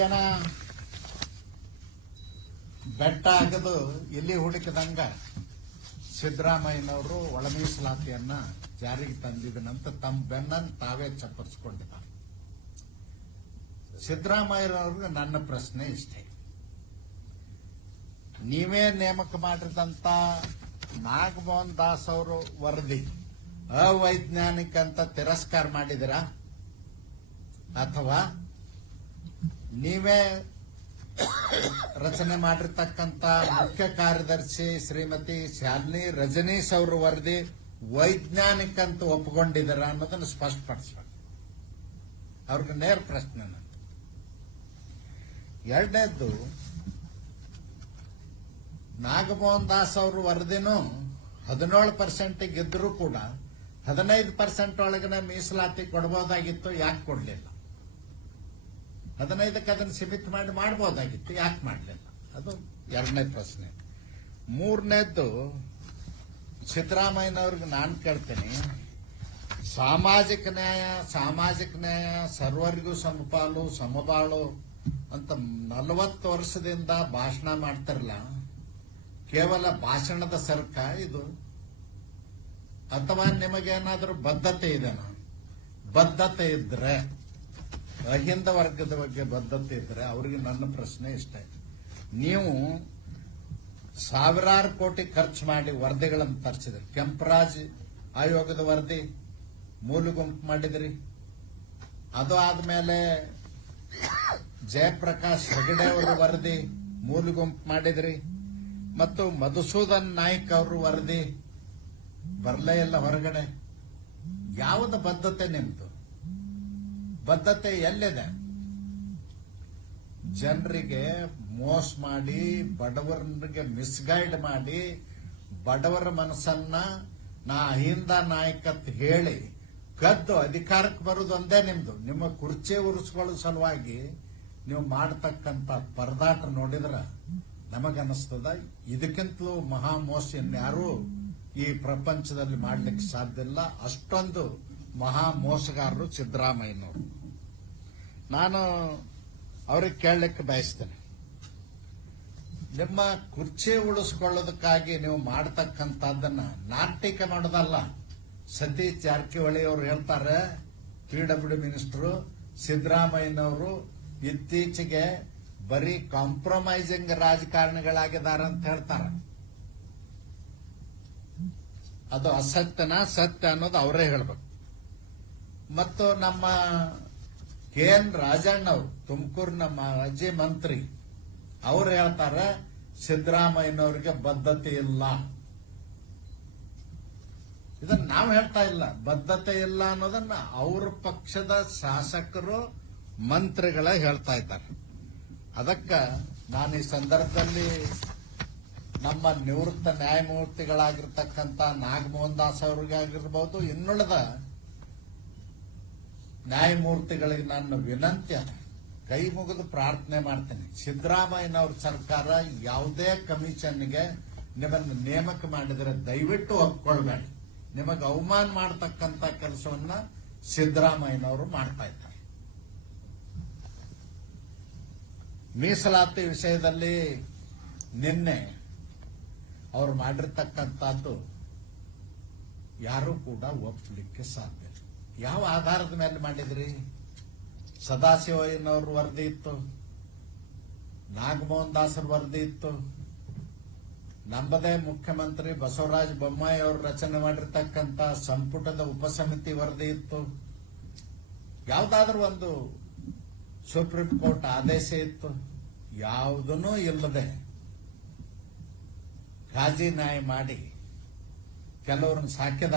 ಜನ ಬೆಟ್ಟ ಆಗದು ಇಲ್ಲಿ ಹುಡುಕಿದಂಗ ಸಿದ್ದರಾಮಯ್ಯನವರು ಒಳ ಮೀಸಲಾತಿಯನ್ನ ಜಾರಿಗೆ ತಂದಿದ್ದನಂತ ತಮ್ಮ ಬೆನ್ನನ್ನು ತಾವೇ ಚಪ್ಪರಿಸಿಕೊಂಡಿದ್ದಾರೆ. ಸಿದ್ದರಾಮಯ್ಯನವ್ರಿಗೆ ನನ್ನ ಪ್ರಶ್ನೆ ಇಷ್ಟೇ, ನೀವೇ ನೇಮಕ ಮಾಡಿದಂತ ನಾಗಮೋಹನ್ ದಾಸ್ ಅವರು ವರದಿ ಅವೈಜ್ಞಾನಿಕ ಅಂತ ತಿರಸ್ಕಾರ ಮಾಡಿದಿರಾ, ಅಥವಾ ನೀವೇ ರಚನೆ ಮಾಡಿರ್ತಕ್ಕಂಥ ಮುಖ್ಯ ಕಾರ್ಯದರ್ಶಿ ಶ್ರೀಮತಿ ಶಾಲಿನಿ ರಜನೀಶ್ ಅವರು ವರದಿ ವೈಜ್ಞಾನಿಕ ಅಂತ ಒಪ್ಪಿಕೊಂಡಿದ್ದೀರ ಅನ್ನೋದನ್ನು ಸ್ಪಷ್ಟಪಡಿಸಬೇಕು. ಅವ್ರಿಗೆ ನೇರ ಪ್ರಶ್ನೆ ನನ್ನ. ಎರಡನೇದ್ದು, ನಾಗಮೋಹನ್ ದಾಸ್ ಅವರು ವರದಿನೂ 17% ಗೆದ್ದರೂ ಕೂಡ 15% ಒಳಗಿನ ಮೀಸಲಾತಿ ಕೊಡಬಹುದಾಗಿತ್ತು, ಯಾಕೆ ಕೊಡಲಿಲ್ಲ? 15ಕ್ಕೆ ಅದನ್ನು ಸೀಮಿತ ಮಾಡಿ ಮಾಡಬಹುದಾಗಿತ್ತು, ಯಾಕೆ ಮಾಡಲಿಲ್ಲ? ಅದು ಎರಡನೇ ಪ್ರಶ್ನೆ. ಮೂರನೇದ್ದು, ಸಿದ್ದರಾಮಯ್ಯನವ್ರಿಗೆ ನಾನು ಕೇಳ್ತೀನಿ, ಸಾಮಾಜಿಕ ನ್ಯಾಯ ಸರ್ವರಿಗೂ ಸಮಪಾಲು ಸಮಬಾಳು ಅಂತ 40 ವರ್ಷದಿಂದ ಭಾಷಣ ಮಾಡ್ತಿರಲ್ಲ, ಕೇವಲ ಭಾಷಣದ ಸರ್ಕ ಇದು, ಅಥವಾ ನಿಮಗೇನಾದ್ರೂ ಬದ್ಧತೆ ಇದೆನಾ? ಬದ್ಧತೆ ಇದ್ರೆ, ಅಹಿಂದ ವರ್ಗದ ಬಗ್ಗೆ ಬದ್ಧತೆ ಇದ್ರೆ ಅವರಿಗೆ ನನ್ನ ಪ್ರಶ್ನೆ ಇಷ್ಟ. ನೀವು ಸಾವಿರಾರು ಕೋಟಿ ಖರ್ಚು ಮಾಡಿ ವರದಿಗಳನ್ನು ತರಿಸಿದ್ರಿ. ಕೆಂಪರಾಜ್ ಆಯೋಗದ ವರದಿ ಮೂಲ ಗುಂಪು ಮಾಡಿದ್ರಿ, ಅದು ಆದ್ಮೇಲೆ ಜಯಪ್ರಕಾಶ್ ಹೆಗಡೆ ಅವರ ವರದಿ ಮೂಲ ಗುಂಪು ಮಾಡಿದ್ರಿ, ಮತ್ತು ಮಧುಸೂದನ್ ನಾಯ್ಕ್ ಅವರು ವರದಿ ಬರಲೇ ಇಲ್ಲ ಹೊರಗಡೆ. ಯಾವುದು ಬದ್ಧತೆ ನಿಮ್ದು? ಬದ್ಧತೆ ಎಲ್ಲಿದೆ? ಜನರಿಗೆ ಮೋಸ ಮಾಡಿ, ಬಡವರಿಗೆ ಮಿಸ್ಗೈಡ್ ಮಾಡಿ, ಬಡವರ ಮನಸ್ಸನ್ನ ನಾ ಅಹಿಂದ ನಾಯಕತ್ ಹೇಳಿ ಕದ್ದು ಅಧಿಕಾರಕ್ಕೆ ಬರುವುದು ಒಂದೇ ನಿಮ್ದು. ನಿಮ್ಮ ಕುರ್ಚಿ ಉರಿಸ್ಕೊಳ್ಳೋ ಸಲುವಾಗಿ ನೀವು ಮಾಡತಕ್ಕಂತ ಪರದಾಟ ನೋಡಿದ್ರ ನಮಗನ್ನಿಸ್ತದ ಇದಕ್ಕಿಂತಲೂ ಮಹಾ ಮೋಸ ಇನ್ಯಾರೂ ಈ ಪ್ರಪಂಚದಲ್ಲಿ ಮಾಡ್ಲಿಕ್ಕೆ ಸಾಧ್ಯ ಇಲ್ಲ. ಅಷ್ಟೊಂದು ಮಹಾ ಮೋಸಗಾರರು ಸಿದ್ದರಾಮಯ್ಯನವರು. ನಾನು ಅವ್ರಿಗೆ ಕೇಳಲಿಕ್ಕೆ ಬಯಸ್ತೇನೆ, ನಿಮ್ಮ ಕುರ್ಚಿ ಉಳಿಸ್ಕೊಳ್ಳೋದಕ್ಕಾಗಿ ನೀವು ಮಾಡತಕ್ಕಂಥದ್ದನ್ನ ನಾಟಕ ಮಾಡೋದಲ್ಲ. ಸತೀಶ್ ಜಾರಕಿಹೊಳಿ ಅವರು ಹೇಳ್ತಾರೆ, PWD ಮಿನಿಸ್ಟರ್ ಸಿದ್ದರಾಮಯ್ಯನವರು ಇತ್ತೀಚೆಗೆ ಬರೀ ಕಾಂಪ್ರಮೈಸಿಂಗ್ ರಾಜಕಾರಣಿಗಳಾಗಿದ್ದಾರೆ ಅಂತ ಹೇಳ್ತಾರೆ. ಅದು ಅಸತ್ಯನ ಸತ್ಯ ಅನ್ನೋದು ಅವರೇ ಹೇಳ್ಬೇಕು. ಮತ್ತು ನಮ್ಮ KN ರಾಜಣ್ಣ ಅವರು, ತುಮಕೂರು ನಮ್ಮ ಮಾಜಿ ಮಂತ್ರಿ, ಅವ್ರು ಹೇಳ್ತಾರೆ ಸಿದ್ದರಾಮಯ್ಯನವರಿಗೆ ಬದ್ಧತೆ ಇಲ್ಲ. ಇದನ್ನ ನಾವು ಹೇಳ್ತಾ ಇಲ್ಲ, ಬದ್ಧತೆ ಇಲ್ಲ ಅನ್ನೋದನ್ನ ಅವ್ರ ಪಕ್ಷದ ಶಾಸಕರು ಮಂತ್ರಿಗಳ ಹೇಳ್ತಾ ಇದ್ದಾರೆ. ಅದಕ್ಕ ನಾನು ಈ ಸಂದರ್ಭದಲ್ಲಿ ನಮ್ಮ ನಿವೃತ್ತ ನ್ಯಾಯಮೂರ್ತಿಗಳಾಗಿರ್ತಕ್ಕಂಥ ನಾಗಮೋಹನ್ ದಾಸ್ ಅವರಿಗಾಗಿರ್ಬೋದು, ಇನ್ನುಳಿದ ನ್ಯಾಯಮೂರ್ತಿಗಳಿಗೆ ನನ್ನ ವಿನಂತಿ, ಕೈ ಮುಗಿದು ಪ್ರಾರ್ಥನೆ ಮಾಡ್ತೇನೆ, ಸಿದ್ದರಾಮಯ್ಯನವ್ರ ಸರ್ಕಾರ ಯಾವುದೇ ಕಮಿಷನ್ಗೆ ನಿಮ್ಮನ್ನು ನೇಮಕ ಮಾಡಿದರೆ ದಯವಿಟ್ಟು ಒಪ್ಕೊಳ್ಬೇಡಿ. ನಿಮಗೆ ಅವಮಾನ ಮಾಡತಕ್ಕಂತ ಕೆಲಸವನ್ನ ಸಿದ್ದರಾಮಯ್ಯನವರು ಮಾಡ್ತಾ ಇದ್ದಾರೆ. ಮೀಸಲಾತಿ ವಿಷಯದಲ್ಲಿ ನಿನ್ನೆ ಅವರು ಮಾಡಿರ್ತಕ್ಕಂಥದ್ದು ಯಾರೂ ಕೂಡ ಒಪ್ಪಲಿಕ್ಕೆ ಸಾಧ್ಯ ಇಲ್ಲ. ಯಾವ ಆಧಾರದ ಮೇಲೆ ಮಾಡಿದ್ರಿ? ಸದಾಶಿವಯ್ಯನವ್ರ ವರದಿ ಇತ್ತು, ನಾಗಮೋಹನ್ ದಾಸರ ವರದಿ ಇತ್ತು, ನಮ್ಮದೇ ಮುಖ್ಯಮಂತ್ರಿ ಬಸವರಾಜ ಬೊಮ್ಮಾಯಿ ಅವರು ರಚನೆ ಮಾಡಿರ್ತಕ್ಕಂಥ ಸಂಪುಟದ ಉಪಸಮಿತಿ ವರದಿ ಇತ್ತು, ಯಾವುದಾದ್ರೂ ಒಂದು ಸುಪ್ರೀಂ ಕೋರ್ಟ್ ಆದೇಶ ಇತ್ತು. ಯಾವುದನ್ನೂ ಇಲ್ಲದೆ ಖಾಜಿ ನ್ಯಾಯ ಮಾಡಿ ಕೆಲವ್ರನ್ನ ಸಾಕಿದ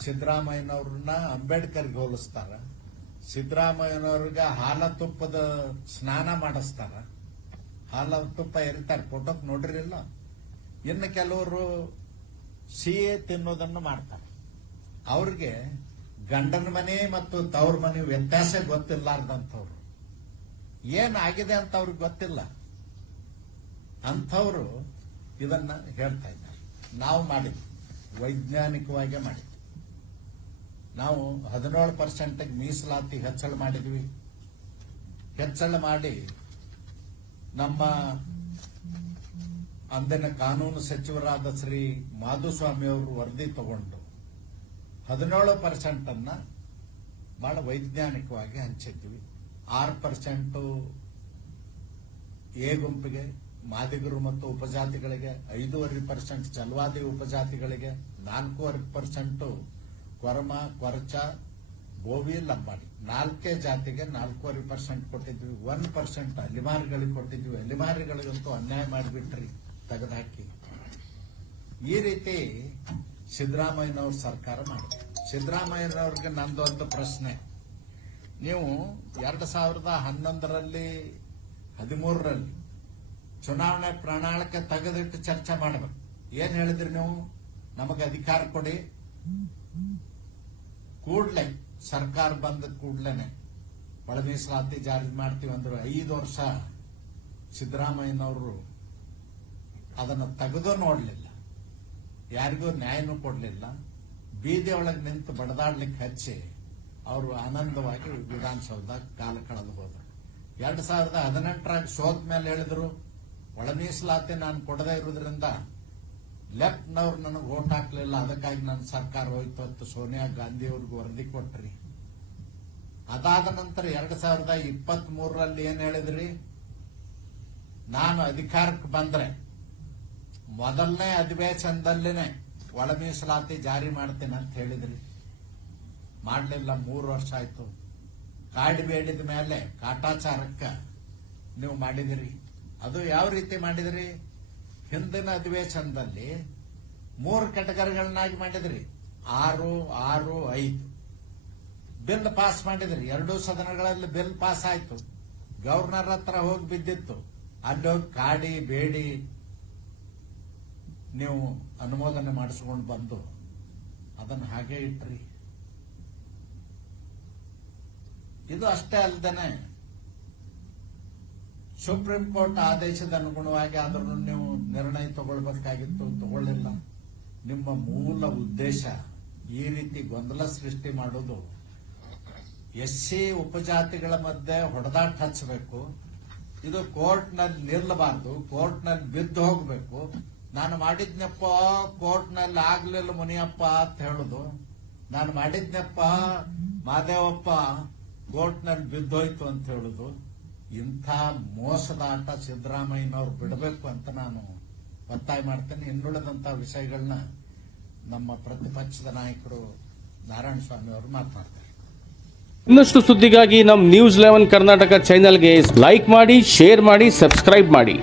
ಸಿದ್ದರಾಮಯ್ಯನವ್ರನ್ನ ಅಂಬೇಡ್ಕರ್ಗೆ ಹೋಲಿಸ್ತಾರ, ಸಿದ್ದರಾಮಯ್ಯನವ್ರಿಗೆ ಹಾಲ ತುಪ್ಪದ ಸ್ನಾನ ಮಾಡಿಸ್ತಾರ, ಹಾಲ ತುಪ್ಪ ಎರಿತಾರೆ, ಫೋಟೋಕ್ ನೋಡಿರಿಲ್ಲ. ಇನ್ನು ಕೆಲವರು ಸಿಎ ತಿನ್ನೋದನ್ನು ಮಾಡ್ತಾರೆ. ಅವ್ರಿಗೆ ಗಂಡನ ಮನೆ ಮತ್ತು ತವ್ರ ಮನೆ ವ್ಯತ್ಯಾಸ ಗೊತ್ತಿಲ್ಲಾರ್ದಂಥವ್ರು, ಏನಾಗಿದೆ ಅಂತ ಅವ್ರಿಗೆ ಗೊತ್ತಿಲ್ಲ ಅಂಥವ್ರು ಇದನ್ನ ಹೇಳ್ತಾ ಇದ್ದಾರೆ. ನಾವು ಮಾಡಿದ್ವಿ, ವೈಜ್ಞಾನಿಕವಾಗಿ ಮಾಡಿದ್ವಿ. ನಾವು 17% ಮೀಸಲಾತಿ ಹೆಚ್ಚಳ ಮಾಡಿದ್ವಿ. ಹೆಚ್ಚಳ ಮಾಡಿ ನಮ್ಮ ಅಂದಿನ ಕಾನೂನು ಸಚಿವರಾದ ಶ್ರೀ ಮಾಧುಸ್ವಾಮಿ ಅವರು ವರದಿ ತಗೊಂಡು 17% ಅನ್ನ ಬಹಳ ವೈಜ್ಞಾನಿಕವಾಗಿ ಹಂಚಿದ್ವಿ. 6% ಎ ಗುಂಪಿಗೆ, ಮಾದಿಗರು ಮತ್ತು ಉಪಜಾತಿಗಳಿಗೆ, 5.5% ಚಲವಾದಿ ಉಪಜಾತಿಗಳಿಗೆ, 4.5% ಕೊರಮ, ಕೊರಚ, ಬೋವಿ, ಲಂಬಾಡಿ 4 ಜಾತಿಗೆ 4.5% ಕೊಟ್ಟಿದ್ವಿ. 1% ಅಲಿಮಾರಿಗಳಿಗೆ ಕೊಟ್ಟಿದ್ವಿ. ಅಲಿಮಾರಿಗಳಿಗಂತೂ ಅನ್ಯಾಯ ಮಾಡಿಬಿಟ್ರಿ, ತೆಗೆದುಹಾಕಿ. ಈ ರೀತಿ ಸಿದ್ದರಾಮಯ್ಯನವ್ರ ಸರ್ಕಾರ ಮಾಡಿದೆ. ಸಿದ್ದರಾಮಯ್ಯನವ್ರಿಗೆ ನಂದೊಂದು ಪ್ರಶ್ನೆ. ನೀವು 2011ರಲ್ಲಿ 13ರಲ್ಲಿ ಚುನಾವಣೆ ಪ್ರಣಾಳಿಕೆ ತೆಗೆದಿಟ್ಟು ಚರ್ಚೆ ಮಾಡಬೇಕು. ಏನ್ ಹೇಳಿದ್ರಿ ನೀವು? ನಮಗೆ ಅಧಿಕಾರ ಕೊಡಿ, ಕೂಡ್ಲೆ ಸರ್ಕಾರ ಬಂದ ಕೂಡ್ಲೇನೆ ಒಳ ಮೀಸಲಾತಿ ಜಾರಿ ಮಾಡ್ತೀವಿ ಅಂದ್ರು. 5 ವರ್ಷ ಸಿದ್ದರಾಮಯ್ಯನವರು ಅದನ್ನು ತೆಗೆದು ನೋಡ್ಲಿಲ್ಲ, ಯಾರಿಗೂ ನ್ಯಾಯನೂ ಕೊಡ್ಲಿಲ್ಲ. ಬೀದಿ ಒಳಗೆ ನಿಂತು ಬಡದಾಡ್ಲಿಕ್ಕೆ ಹಚ್ಚಿ ಅವರು ಆನಂದವಾಗಿ ವಿಧಾನಸೌಧ ಕಾಲ ಕಳೆದು ಹೋದರು. 2018ರಾಗ ಸೋತ ಮೇಲೆ ಹೇಳಿದ್ರು ಒಳ ಮೀಸಲಾತಿ ನಾನು ಕೊಡದೇ ಇರೋದ್ರಿಂದ ಲೆಫ್ಟ್ನವ್ರು ನನಗೆ ವೋಟ್ ಹಾಕ್ಲಿಲ್ಲ, ಅದಕ್ಕಾಗಿ ನನ್ನ ಸರ್ಕಾರ ಹೋಯ್ತು ಅಂತ ಸೋನಿಯಾ ಗಾಂಧಿ ಅವ್ರಿಗೆ ವರದಿ ಕೊಟ್ರಿ. ಅದಾದ ನಂತರ 2023ರಲ್ಲಿ ಏನ್ ಹೇಳಿದ್ರಿ? ನಾನು ಅಧಿಕಾರಕ್ಕೆ ಬಂದ್ರೆ ಮೊದಲನೇ ಅಧಿವೇಶನದಲ್ಲಿನೇ ಒಳ ಮೀಸಲಾತಿ ಜಾರಿ ಮಾಡ್ತೇನೆ ಅಂತ ಹೇಳಿದ್ರಿ. ಮಾಡಲಿಲ್ಲ. 3 ವರ್ಷ ಆಯ್ತು. ಕಾಡಿ ಬೇಡಿದ ಮೇಲೆ ಕಾಟಾಚಾರಕ್ಕ ನೀವು ಮಾಡಿದಿರಿ. ಅದು ಯಾವ ರೀತಿ ಮಾಡಿದಿರಿ? ಹಿಂದಿನ ಅಧಿವೇಶನದಲ್ಲಿ 3 ಕೆಟಗರಿಗಳನ್ನಾಗಿ ಮಾಡಿದ್ರಿ. 6, 6, 5 ಬಿಲ್ ಪಾಸ್ ಮಾಡಿದ್ರಿ. 2 ಸದನಗಳಲ್ಲಿ ಬಿಲ್ ಪಾಸ್ ಆಯ್ತು. ಗವರ್ನರ್ ಹತ್ರ ಹೋಗಿ ಬಿದ್ದಿತ್ತು. ಅಲ್ಲಿ ಹೋಗಿ ಕಾಡಿ ಬೇಡಿ ನೀವು ಅನುಮೋದನೆ ಮಾಡಿಸ್ಕೊಂಡು ಬಂದು ಅದನ್ನು ಹಾಗೆ ಇಟ್ರಿ. ಇದು ಅಷ್ಟೇ ಅಲ್ಲದೇನೆ ಸುಪ್ರೀಂ ಕೋರ್ಟ್ ಆದೇಶದ ಅನುಗುಣವಾಗಿ ಆದ್ರೂ ನೀವು ನಿರ್ಣಯ ತಗೊಳ್ಬೇಕಾಗಿತ್ತು, ತಗೊಳ್ಳಿಲ್ಲ. ನಿಮ್ಮ ಮೂಲ ಉದ್ದೇಶ ಈ ರೀತಿ ಗೊಂದಲ ಸೃಷ್ಟಿ ಮಾಡೋದು. ಎಸ್ಸಿ ಉಪಜಾತಿಗಳ ಮಧ್ಯೆ ಹೊಡೆದಾಟ ಹಚ್ಚಬೇಕು. ಇದು ಕೋರ್ಟ್ನಲ್ಲಿ ನಿಲ್ಲಬಾರ್ದು, ಕೋರ್ಟ್ನಲ್ಲಿ ಬಿದ್ದು ಹೋಗ್ಬೇಕು. ನಾನು ಮಾಡಿದ್ನಪ್ಪ, ಕೋರ್ಟ್ನಲ್ಲಿ ಆಗ್ಲಿಲ್ಲ ಮುನಿಯಪ್ಪ ಅಂತ ಹೇಳುದು. ನಾನು ಮಾಡಿದ್ನಪ್ಪ ಮಾದೇವಪ್ಪ, ಕೋರ್ಟ್ನಲ್ಲಿ ಬಿದ್ದೋಯ್ತು ಅಂತ ಹೇಳುದು. ಇಂಥ ಮೋಸದ ಆಟ ಸಿದ್ದರಾಮಯ್ಯನವ್ರು ಬಿಡಬೇಕು ಅಂತ ನಾನು ಒತ್ತಾಯ ಮಾಡ್ತೇನೆ. ಇನ್ನುಳಿದಂತ ವಿಷಯಗಳನ್ನ ನಮ್ಮ ಪ್ರತಿಪಕ್ಷದ ನಾಯಕರು ನಾರಾಯಣ ಸ್ವಾಮಿ ಅವರು ಮಾತನಾಡ್ತಾರೆ. ಇನ್ನಷ್ಟು ಸುದ್ದಿಗಾಗಿ ನಮ್ಮ ನ್ಯೂಸ್ 11 ಕರ್ನಾಟಕ ಚಾನೆಲ್ಗೆ ಲೈಕ್ ಮಾಡಿ, ಶೇರ್ ಮಾಡಿ, ಸಬ್ಸ್ಕ್ರೈಬ್ ಮಾಡಿ.